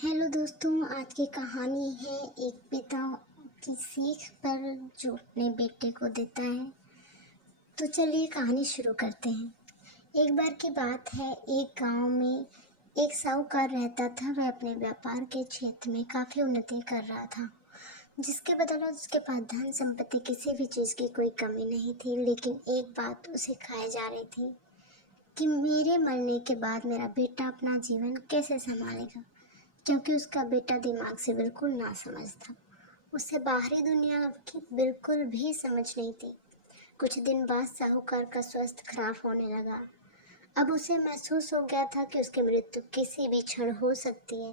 Hello दोस्तों, आज की कहानी है एक पिता की सीख पर जो अपने बेटे को देता है। तो चलिए कहानी शुरू करते हैं। एक बार की बात है, एक गांव में एक साहूकार रहता था। वह अपने व्यापार के क्षेत्र में काफ़ी उन्नति कर रहा था, जिसके बदौलत उसके पास धन संपत्ति किसी भी चीज़ की कोई कमी नहीं थी। लेकिन एक बात उसे खाई जा रही थी कि मेरे मरने के बाद मेरा बेटा अपना जीवन कैसे संभालेगा, क्योंकि उसका बेटा दिमाग से बिल्कुल नासमझ था। उसे बाहरी दुनिया की बिल्कुल भी समझ नहीं थी। कुछ दिन बाद साहूकार का स्वास्थ्य खराब होने लगा। अब उसे महसूस हो गया था कि उसकी मृत्यु किसी भी क्षण हो सकती है।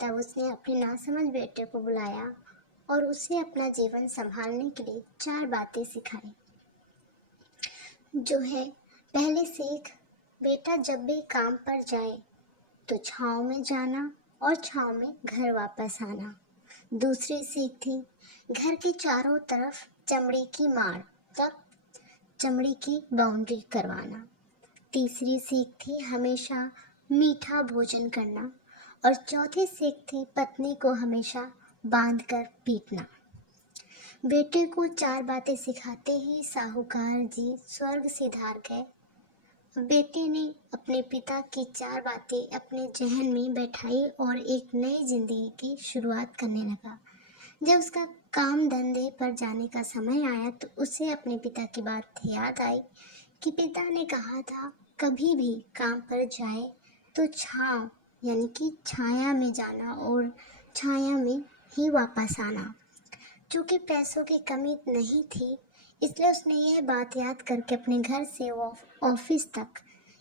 तब उसने अपने नासमझ बेटे को बुलाया और उसे अपना जीवन संभालने के लिए 4 बातें सिखाई। जो है, पहली सीख, बेटा जब भी काम पर जाए तो छाँव में जाना और छाँव में घर वापस आना। दूसरी सीख थी, घर के चारों तरफ चमड़ी की माड़ तक चमड़ी की बाउंड्री करवाना। तीसरी सीख थी हमेशा मीठा भोजन करना। और चौथी सीख थी पत्नी को हमेशा बांध कर पीटना। बेटे को 4 बातें सिखाते ही साहूकार जी स्वर्ग सिधार गए। बेटे ने अपने पिता की 4 बातें अपने जहन में बैठाई और एक नई जिंदगी की शुरुआत करने लगा। जब उसका काम धंधे पर जाने का समय आया तो उसे अपने पिता की बात याद आई कि पिता ने कहा था कभी भी काम पर जाए तो छाँव यानी कि छाया में जाना और छाया में ही वापस आना। चूँकि पैसों की कमी नहीं थी, इसलिए उसने यह बात याद करके अपने घर से ऑफिस तक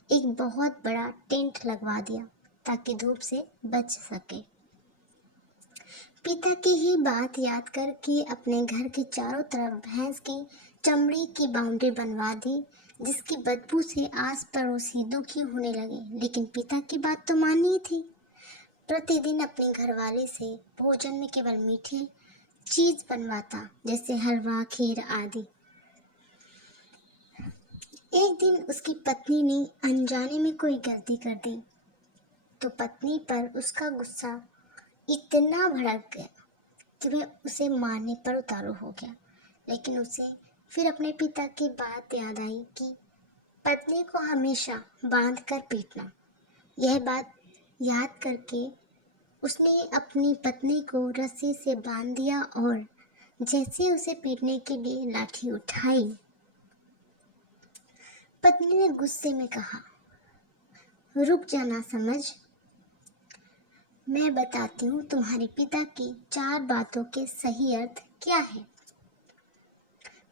एक बहुत बड़ा टेंट लगवा दिया ताकि धूप से बच सके। पिता की ही बात याद करके अपने घर के चारों तरफ भैंस की चमड़ी की बाउंड्री बनवा दी, जिसकी बदबू से आस पड़ोसी दुखी होने लगे। लेकिन पिता की बात तो माननी थी। प्रतिदिन अपने घरवाले से भोजन में केवल मीठे चीज बनवाता, जैसे हलवा, खीर आदि। एक दिन उसकी पत्नी ने अनजाने में कोई गलती कर दी तो पत्नी पर उसका गुस्सा इतना भड़क गया कि वह उसे मारने पर उतारू हो गया। लेकिन उसे फिर अपने पिता की बात याद आई कि पत्नी को हमेशा बांध कर पीटना। यह बात याद करके उसने अपनी पत्नी को रस्सी से बांध दिया और जैसे उसे पीटने के लिए लाठी उठाई, पत्नी ने गुस्से में कहा, रुक जाना समझ, मैं बताती हूँ तुम्हारे पिता की 4 बातों के सही अर्थ क्या है।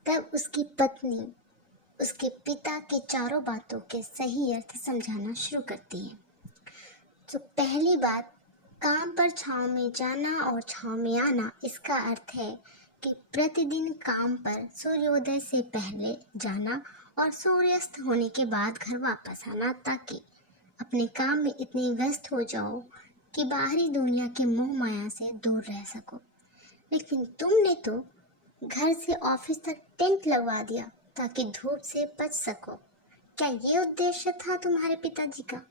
तब उसकी पत्नी उसके पिता की चारों बातों के सही अर्थ समझाना शुरू करती है। तो पहली बात, काम पर छाँव में जाना और छाँव में आना। इसका अर्थ है कि प्रतिदिन काम पर सूर्योदय से पहले जाना और सूर्यास्त होने के बाद घर वापस आना, ताकि अपने काम में इतने व्यस्त हो जाओ कि बाहरी दुनिया के मोह माया से दूर रह सको। लेकिन तुमने तो घर से ऑफिस तक टेंट लगवा दिया ताकि धूप से बच सको। क्या ये उद्देश्य था तुम्हारे पिताजी का?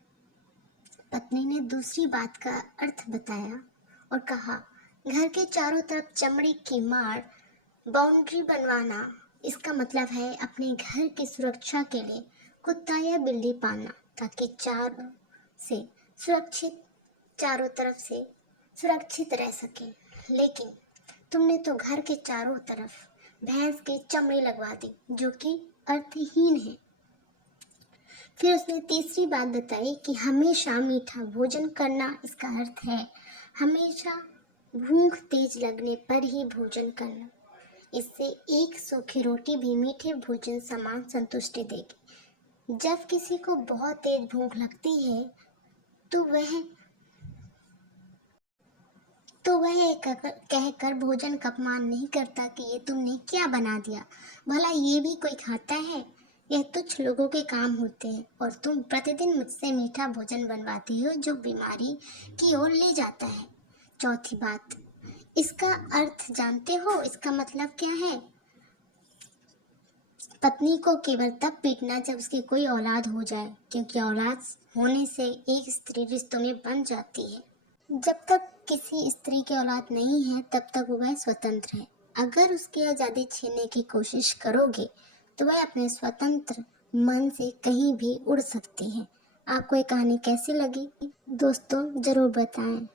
पत्नी ने दूसरी बात का अर्थ बताया और कहा, घर के चारों तरफ चमड़ी की माड़ बाउंड्री बनवाना। इसका मतलब है अपने घर की सुरक्षा के लिए कुत्ता या बिल्ली पालना, ताकि से सुरक्षित चारों तरफ से सुरक्षित रह सके। लेकिन तुमने तो घर के चारों तरफ भैंस की चमड़ी लगवा दी, जो कि अर्थहीन है। फिर उसने तीसरी बात बताई कि हमेशा मीठा भोजन करना। इसका अर्थ है हमेशा भूख तेज लगने पर ही भोजन करना। इससे एक सूखी रोटी भी मीठे भोजन समान संतुष्टि देगी। जब किसी को बहुत तेज भूख लगती है तो वह कहकर भोजन का अपमान नहीं करता कि ये तुमने क्या बना दिया, भला ये भी कोई खाता है। यह तुच्छ लोगों के काम होते हैं और तुम प्रतिदिन मुझसे मीठा भोजन बनवाती हो जो बीमारी की ओर ले जाता है। चौथी बात, इसका अर्थ जानते हो? इसका मतलब क्या है? पत्नी को केवल तब पीटना जब उसकी कोई औलाद हो जाए, क्योंकि औलाद होने से एक स्त्री रिश्तों में बंध जाती है। जब तक किसी स्त्री की औलाद नहीं है तब तक वह स्वतंत्र है। अगर उसकी आज़ादी छीनने की कोशिश करोगे तो वह अपने स्वतंत्र मन से कहीं भी उड़ सकती है। आपको ये कहानी कैसी लगी दोस्तों, ज़रूर बताएं।